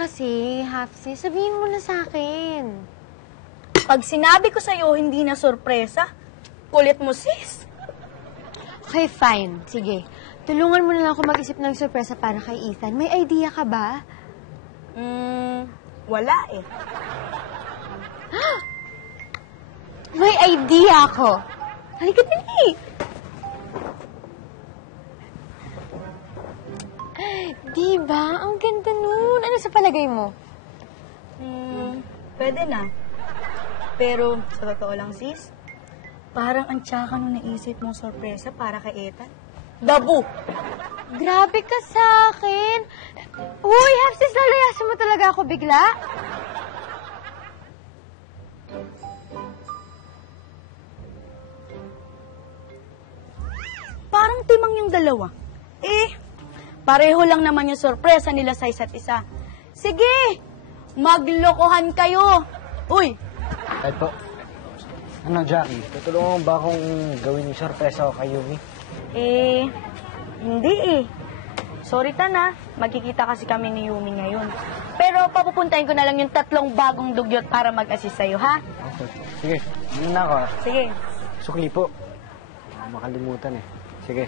kasi, Hafsi. Sabihin mo na sa akin. Pag sinabi ko sa'yo, hindi na sorpresa. Kulit mo, sis. Okay, fine. Sige. Tulungan mo na lang ako mag-isip ng sorpresa para kay Ethan. May idea ka ba? Wala eh. May idea ako. Halika dali. Diba? Ang ganda nun. Ano sa palagay mo? Pwede na. Pero, sa totoo lang, sis, parang ang tsaka nung naisip mong sorpresa para kay Ethan. Dabu! Grabe ka sa akin. Uy, Hafsis, lalayasan mo talaga ako bigla? Parang timang yung dalawa. Pareho lang naman yung sorpresa nila sa isa't isa. Sige! Maglokohan kayo! Uy! Kahit po. Ano, Jackie? Tutulungan mo ba akong gawin yung sorpresa ko kay Yumi? Hindi eh. Sorry, Tana. Magkikita kasi kami ni Yumi ngayon. Pero papupuntahin ko na lang yung 3 bagong dugyot para mag-assist sa'yo, ha? Okay. Sige, ano na ako, ha? Sige. Sukli po. Makalimutan eh. Sige.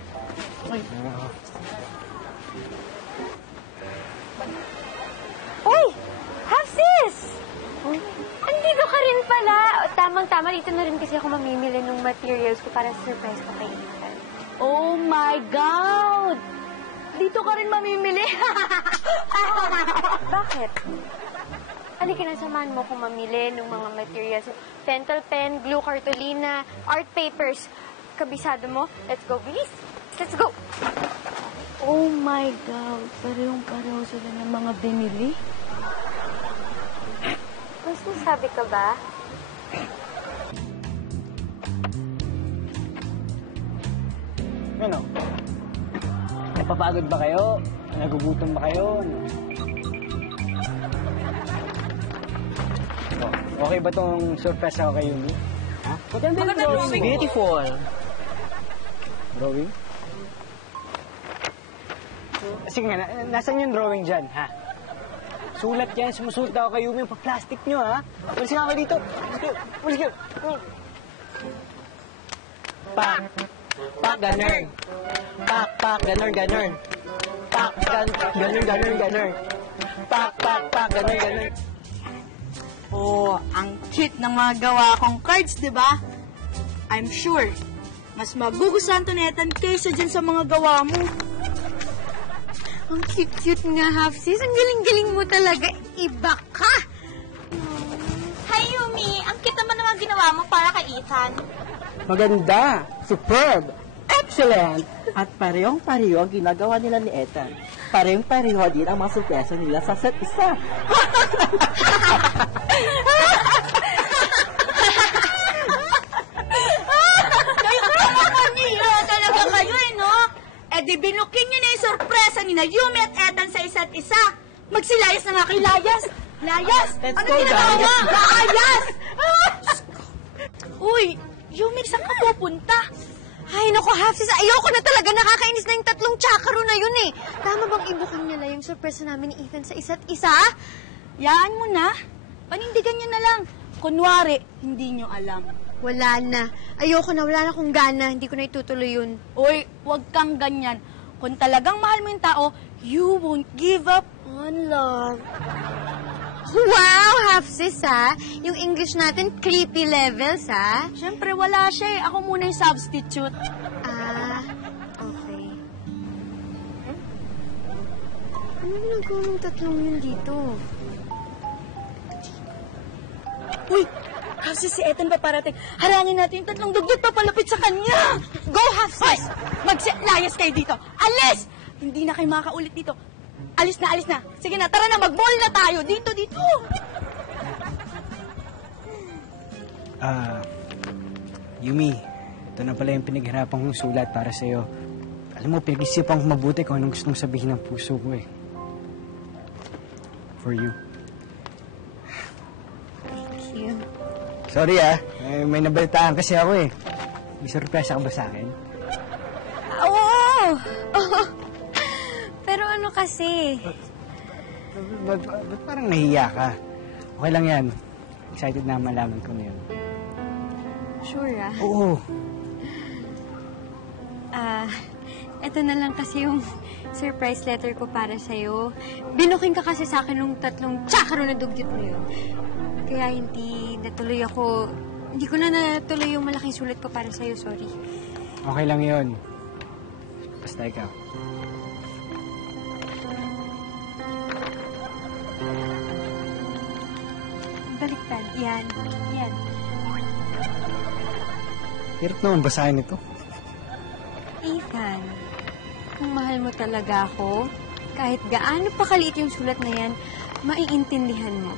Uy. Ano ako? Uy! Hafsis! Andito ka rin pala. Tamang-tama, dito na rin kasi ako mamimili ng materials ko para sa surprise ko kay Ethan. Oh my God! Dito ka rin mamimili. Bakit? Halika na, samahan mo kung mamili ng mga materials. Pentel pen, glue, cartolina, art papers. Kabisado mo? Let's go, bilis. Let's go. Oh my God! Parehong-pareho sila ng mga binili. Mas nasabi ka ba? Ano? Napapagod ba kayo? Nagugutom ba kayo? Ano? Oh, okay ba tong surprise ako kay Yumi? Ha? Maganda yung drawing. Beautiful. Drawing? Sige nga, nasan yung drawing dyan, ha? Sulat yan, sumusulat ako kay Yumi. Yung pag-plastic nyo, ha? Walis nga kayo dito. Walis ka. Pak. Pak, ganun. Pak, pak, ganun, ganun. Pak, ganun, ganun, ganun. Pak, pak, pak, ganun, ganun. Oh, ang cute ng mga gawa kong cards, di ba? I'm sure, mas magugustuhan to ni Ethan kaysa dyan sa mga gawa mo. Ang cute-cute nga, Hafsis. Ang galing-galing mo talaga. Iba ka! Hi, Yumi! Ang cute naman naman ginawa mo para kay Ethan. Maganda, superb, excellent, at parehong-pareho ang ginagawa nila ni Ethan. Parehong-pareho din ang mga sorpresa nila sa set isa. Talaga kayo eh, no? Eh di binukin nyo na yung sorpresa ni na Yumi at Ethan sa isa't isa. Magsilayas na nga kay Layas. Layas! Let's ano go, ginagawa mo? guys. Layas! Uy, Yumi, saan ka pupunta? Ay, naku, Hafsis. Ayoko na talaga. Nakakainis na yung 3 tsakaro na yun eh. Tama bang ibukin nila yung sorpresa namin ni Ethan sa isa't isa? Yaan mo na. Panindigan nyo na lang. Kunwari, hindi nyo alam. Wala na. Ayoko na. Wala na akong gana. Hindi ko na itutuloy yun. Uy, wag kang ganyan. Kung talagang mahal mo yung tao, you won't give up on love. Wow, Hafsis, ha? Yung English natin, creepy levels, ha? Siyempre, wala siya eh. Ako muna yung substitute. Ah, okay. Ano ginagawa ng 3 yun dito? Uy, kasi si Ethan pa parating. Harangin natin yung 3 dugyot papalapit sa kanya. Go, Hafsis! Magsilayas kayo dito. Alis! Hindi na kayo makakaulit dito. Alis na, alis na. Sige na, tara na, mag-mall na tayo. Dito, dito. Yumi, ito na pala yung pinaghirapan kong sulat para sa'yo. Alam mo, pinag-isipan ko mabuti kung anong gustong sabihin ng puso ko eh. For you. Thank you. Sorry may nabalitaan kasi ako eh. May sorpresa ka ba sa akin? Oo! Pero ano kasi, Ba't parang nahiya ka? Okay lang yan. Excited na malaman ko na yun. Sure, ah. Oo. Ito na lang kasi yung surprise letter ko para sa'yo. Binuking ka kasi sa akin nung 3 tsakaro na dugyot mo yun. Kaya hindi natuloy ako. Hindi ko na natuloy yung malaking sulat ko para sa'yo. Sorry. Okay lang yun. Basta ikaw. Baliktad. Yan. Yan. Hirap naman basahin ito. Ethan, kung mahal mo talaga ako, kahit gaano pa kaliit yung sulat na yan, maiintindihan mo.